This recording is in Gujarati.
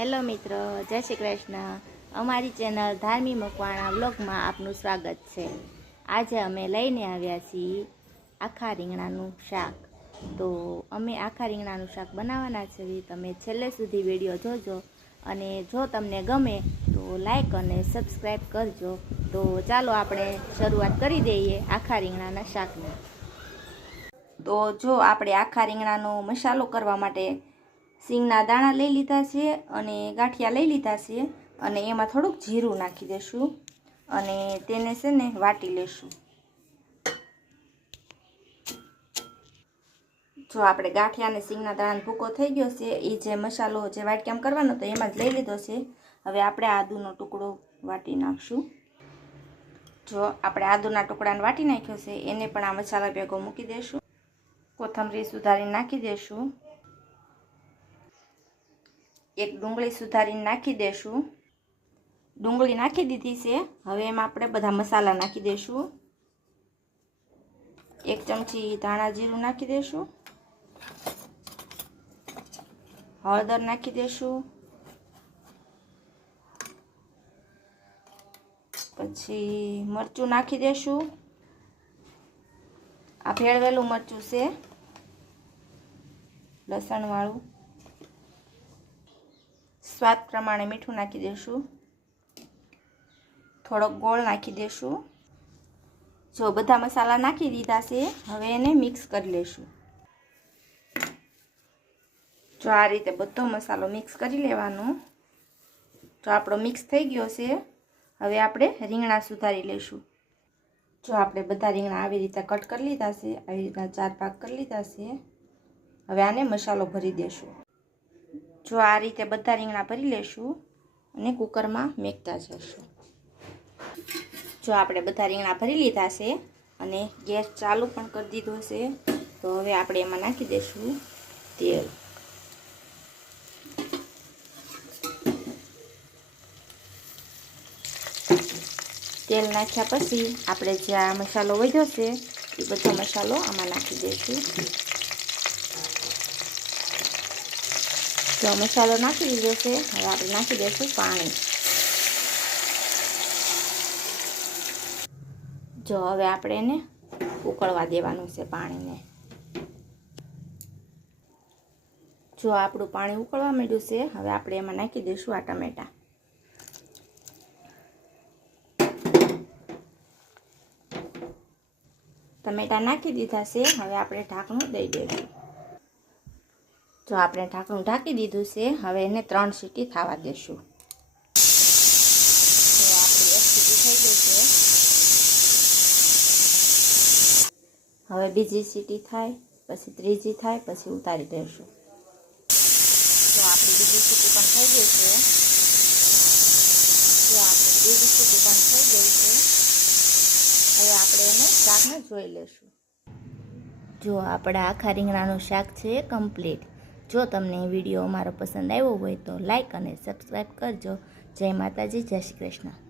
હેલો મિત્રો, જય શ્રી કૃષ્ણ। અમારી ચેનલ ધાર્મી મકવાણા વ્લોગમાં આપનું સ્વાગત છે। આજે અમે લઈને આવ્યા છીએ આખા રીંગણાનું શાક। તો અમે આખા રીંગણાનું શાક બનાવવાના છીએ। તમે છેલ્લે સુધી વિડીયો જોજો અને જો તમને ગમે તો લાઈક અને સબસ્ક્રાઈબ કરજો। તો ચાલો આપણે શરૂઆત કરી દઈએ આખા રીંગણાના શાકની। તો જો આપણે આખા રીંગણાનો મસાલો કરવા માટે સિંગના દાણા લઈ લીધા છે અને ગાંઠિયા લઈ લીધા છે અને એમાં થોડુંક જીરું નાખી દેશું અને તેને છે ને વાટી લેશું। જો આપણે ગાંઠિયા અને સિંગના દાણાનો ભૂકો થઈ ગયો છે, એ જે મસાલો જે વાટકામ કરવાનો તો એમાં જ લઈ લીધો છે। હવે આપણે આદુનો ટુકડો વાટી નાખશું। જો આપણે આદુના ટુકડાને વાટી નાખ્યો છે એને પણ આ મસાલા ભેગો મૂકી દેશું। કોથમરી સુધારીને નાખી દેશું। એક ડુંગળી સુધારીને નાખી દેશું। ડુંગળી નાખી દીધી છે। હવે એમાં આપણે બધા મસાલા નાખી દેશું। એક ચમચી ધાણા જીરું નાખી દેશું। હળદર નાખી દેશું। પછી મરચું નાખી દેશું। આ ભેળવેલું મરચું છે, લસણ વાળું। સ્વાદ પ્રમાણે મીઠું નાખી દેશું। થોડોક ગોળ નાખી દેશું। જો બધા મસાલા નાખી દીધા છે, હવે એને મિક્સ કરી લેશું। જો આ રીતે બધો મસાલો મિક્સ કરી લેવાનો। જો આપણો મિક્સ થઈ ગયો છે, હવે આપણે રીંગણા સુધારી લઈશું। જો આપણે બધા રીંગણા આવી રીતે કટ કરી લીધા છે, આવી રીતના 4 ભાગ કરી લીધા છે। હવે આને મસાલો ભરી દેશું। જો આ રીતે બધા રીંગણા ભરી લેશું અને કુકરમાં મેકતા જશું। જો આપણે બધા રીંગણા ભરી લીધા છે અને ગેસ ચાલુ પણ કરી દીધો છે, તો હવે આપણે એમાં નાખી દઈશું તેલ। તેલ નાખ્યા પછી આપણે જે આ મસાલો વધ્યો છે એ બધો મસાલો આમાં નાખી દઈશું। જો મસાલો નાખી દીધો છે, હવે આપણે નાખી દઈશું પાણી। જો હવે આપણે એને ઉકળવા દેવાનું છે પાણીને। જો આપણું પાણી ઉકળવા માંડ્યું છે, હવે આપણે એમાં નાખી દઈશું આ ટમેટા। ટમેટા નાખી દીધા છે, હવે આપણે ઢાંકણું દઈ દઈશું। જો આપણે ઢાંકણું ઢાંકી દીધું છે, હવે એને 3 સીટી થવા દેશું। તો આપણી 1 સીટી થઈ ગઈ છે। હવે બીજી સીટી થાય, પછી ત્રીજી થાય, પછી ઉતારી દઈશું। તો આપણી બીજી સીટી પણ થઈ ગઈ છે। જો આપણી ત્રીજી સીટી પણ થઈ ગઈ છે, હવે આપણે એને શાકને જોઈ લેશું। જો આપણા આખા રીંગણાનું શાક છે કમ્પ્લીટ। જો તમને વિડીયો અમારો પસંદ આવ્યો હોય તો લાઈક અને સબસ્ક્રાઈબ કરજો। જય માતાજી, જય શ્રી કૃષ્ણ।